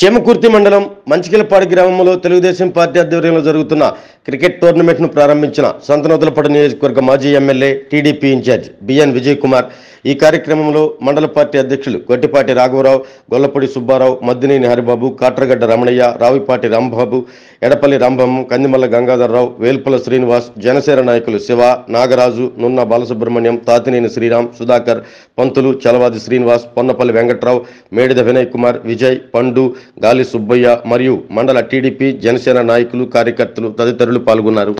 చేమకుర్తి మండలం మంచికిలపాడు గ్రామంలో తెలుగుదేశం పార్టీ ఆధ్వర్యంలో జరుగుతున్న క్రికెట్ టోర్నమెంట్ను ప్రారంభించిన సంతనూతలపాడు నియోజకవర్గ మాజీ MLA TDP in charge B N Vijay Kumar. ఈ కార్యక్రమంలో మండల పార్టీ అధ్యక్షులు గొట్టిపాటి రాఘవరావు, గొల్లపూడి సుబ్బారావు, మద్దినేని హరిబాబు, కాట్రగడ్డ రమణయ్య, రావిపాటి రాంబాబు, ఎడపల్లి రాంబమ్మ, కందిమల్ల గంగాధర్రావు, వేల్పుల శ్రీనివాస్, జనసేన నాయకులు శివ, నాగరాజు, నున్న బాలసుబ్రహ్మణ్యం, తాతినేని శ్రీరామ్, సుధాకర్, పంతులు, చలవాది శ్రీనివాస్, పొన్నపల్లి వెంకట్రావు, మేడిద వినయ్ కుమార్, విజయ్, పండు, గాలి సుబ్బయ్య మరియు మండల టీడీపీ జనసేన నాయకులు, కార్యకర్తలు తదితరులు పాల్గొన్నారు.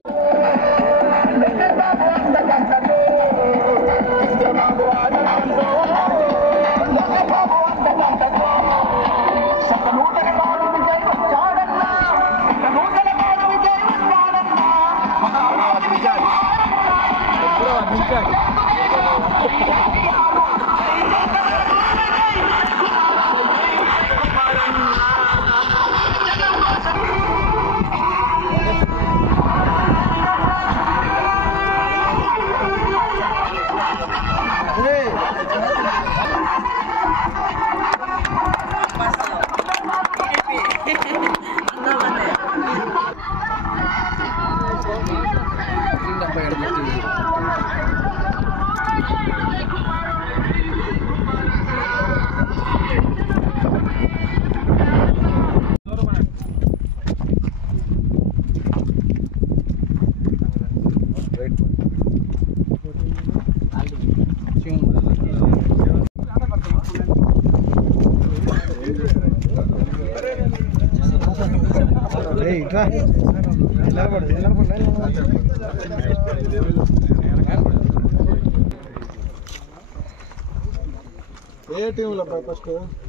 ఏ టీంలో ఫస్ట్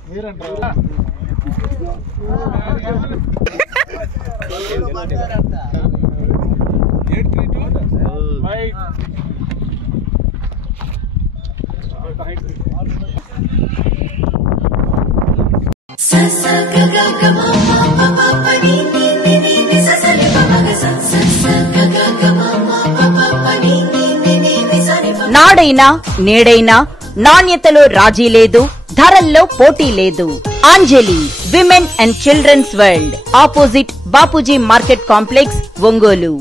మీరంటారా? నాడైనా నేడైనా నాణ్యతలో రాజీ లేదు, ధరల్లో పోటీ లేదు. Anjali women and children's world, opposite Bapuji market complex, Ongole.